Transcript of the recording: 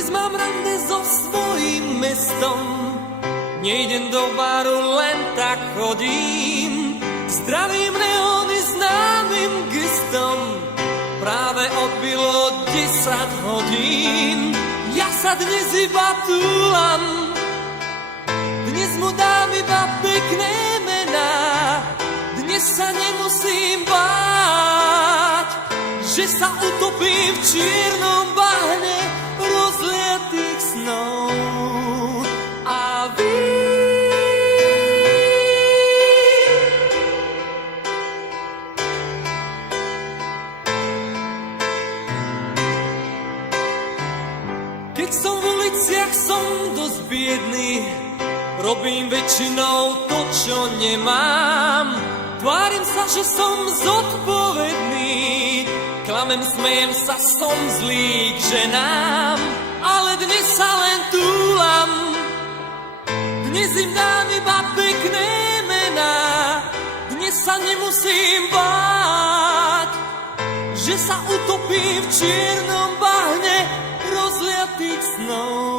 Dnes mám rande so svojím mestom, nejdem do baru, len tak chodím. Zdravím neóny známym gestom, práve odbilo 10 hodín. Ja sa dnes iba túlam, dnes mu dám iba pekné mená. Dnes sa nemusím báť, že sa utopím v čiernom bahne rozliatých snov. A vy keď som v uliciach, som dosť biedný, robím väčšinou to, čo nemám. Tvárim sa, že som zodpovedný, klamem, smejem sa, som zlý k ženám. Ale dnes sa len túlam, dnes im dám iba pekné mená. Dnes sa nemusím báť, že sa utopím v čiernom bahne rozliatých snov.